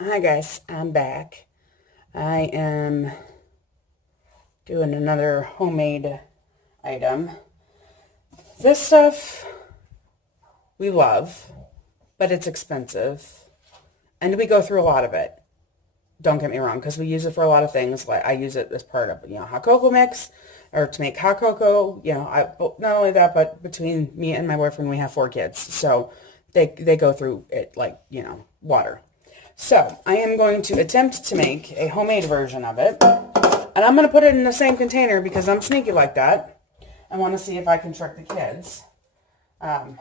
Hi guys, I'm back. I am doing another homemade item. This stuff we love, but it's expensive. And we go through a lot of it. Don't get me wrong, because we use it for a lot of things. Like I use it as part of, hot cocoa mix or to make hot cocoa. Not only that, but between me and my boyfriend, we have 4 kids. So they go through it like, water. So I am going to attempt to make a homemade version of it. And I'm going to put it in the same container because I'm sneaky like that. I want to see if I can trick the kids. My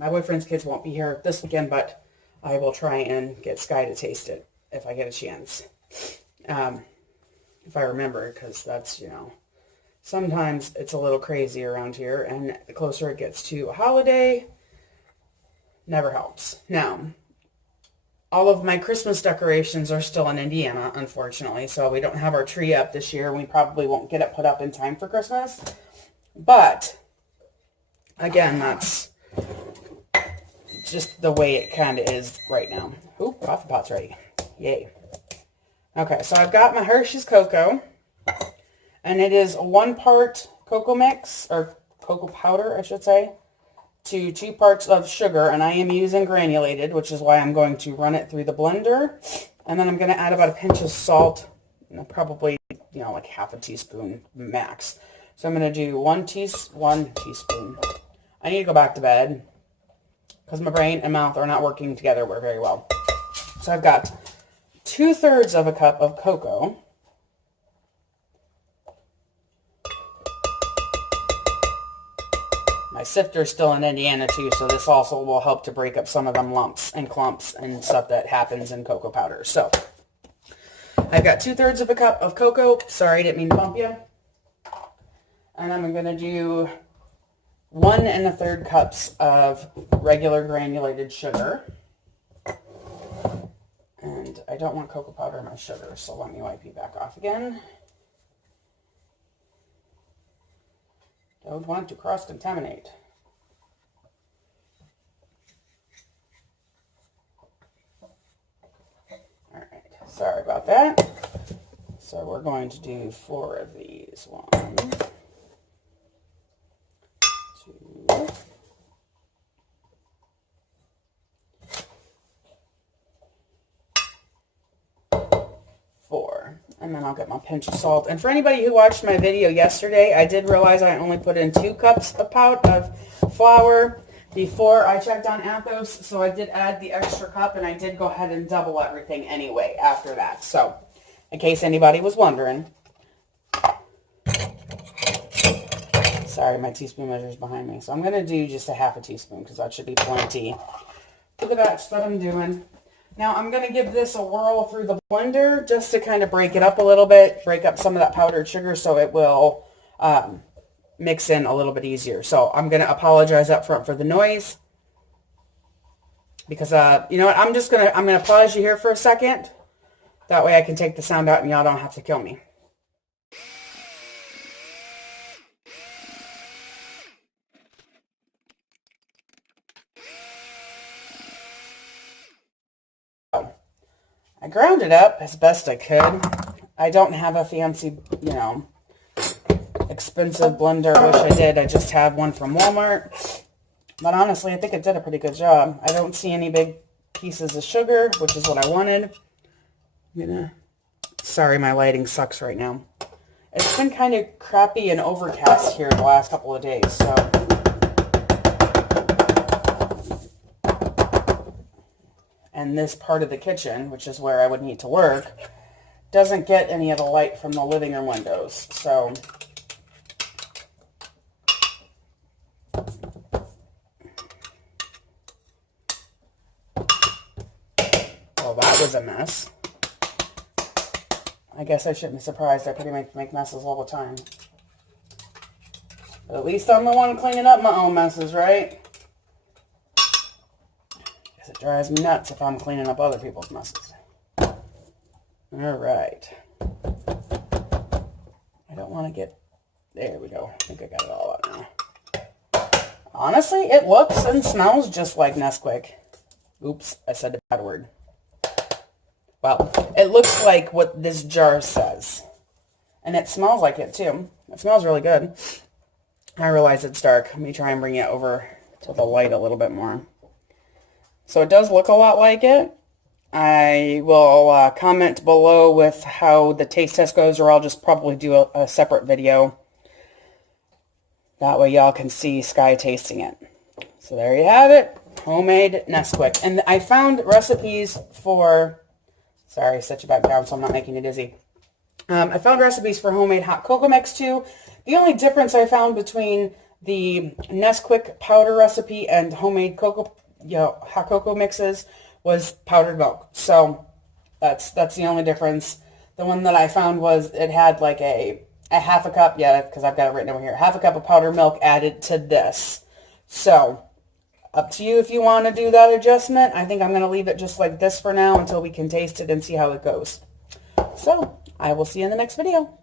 boyfriend's kids won't be here this weekend, but I will try and get Sky to taste it if I get a chance. If I remember, because that's, sometimes it's a little crazy around here. And the closer it gets to a holiday, never helps. Now, all of my Christmas decorations are still in Indiana, unfortunately, so we don't have our tree up this year. We probably won't get it put up in time for Christmas. But, again, that's just the way it kind of is right now. Ooh, coffee pot's ready. Yay. Okay, so I've got my Hershey's cocoa, and it is 1 part cocoa mix, or cocoa powder, I should say, to 2 parts of sugar, and I am using granulated, which is why I'm going to run it through the blender. And then I'm going to add about a pinch of salt, probably, like half a teaspoon max. So I'm going to do 1 teaspoon. I need to go back to bed because my brain and mouth are not working together very well. So I've got 2/3 of a cup of cocoa. My sifter's still in Indiana too, so this also will help to break up some of them lumps and clumps and stuff that happens in cocoa powder. So I've got 2/3 of a cup of cocoa. Sorry, didn't mean to bump you. And I'm going to do 1 1/3 cups of regular granulated sugar. And I don't want cocoa powder in my sugar, so let me wipe you back off again. Don't want to cross-contaminate. Alright, sorry about that. So we're going to do 4 of these. 1, 2, 4. And then I'll get my pinch of salt. And for anybody who watched my video yesterday, I did realize I only put in 2 cups of flour before I checked on Athos. So I did add the extra cup, and I did go ahead and double everything anyway after that. So in case anybody was wondering. Sorry, my teaspoon measure is behind me. So I'm going to do just a half a teaspoon because that should be plenty for the batch that I'm doing. Now I'm going to give this a whirl through the blender just to kind of break it up a little bit, break up some of that powdered sugar so it will mix in a little bit easier. So I'm going to apologize up front for the noise because, you know what, I'm going to pause you here for a second. That way I can take the sound out and y'all don't have to kill me. I ground it up as best I could. I don't have a fancy, expensive blender. I wish I did. I just have one from Walmart. But honestly, I think it did a pretty good job. I don't see any big pieces of sugar, which is what I wanted. Sorry, my lighting sucks right now. It's been kind of crappy and overcast here the last couple of days, so... And this part of the kitchen, which is where I would need to work, doesn't get any of the light from the living room windows. So, well, that was a mess. I guess I shouldn't be surprised. I pretty much make messes all the time. But at least I'm the one cleaning up my own messes, right? It drives me nuts if I'm cleaning up other people's messes. Alright. I don't want to get... There we go. I think I got it all out now. Honestly, it looks and smells just like Nesquik. Oops, I said the bad word. Well, it looks like what this jar says. And it smells like it too. It smells really good. I realize it's dark. Let me try and bring it over to the light a little bit more. So it does look a lot like it. I will comment below with how the taste test goes, or I'll just probably do a separate video. That way y'all can see Sky tasting it. So there you have it. Homemade Nesquik. And I found recipes for... Sorry, set you back down so I'm not making you dizzy. I found recipes for homemade hot cocoa mix too. The only difference I found between the Nesquik powder recipe and homemade cocoa, hot cocoa mixes was powdered milk. So that's the only difference. The one that I found was it had like a half a cup, because I've got it written over here, half a cup of powdered milk added to this. So up to you if you want to do that adjustment. I think I'm going to leave it just like this for now until we can taste it and see how it goes. So I will see you in the next video.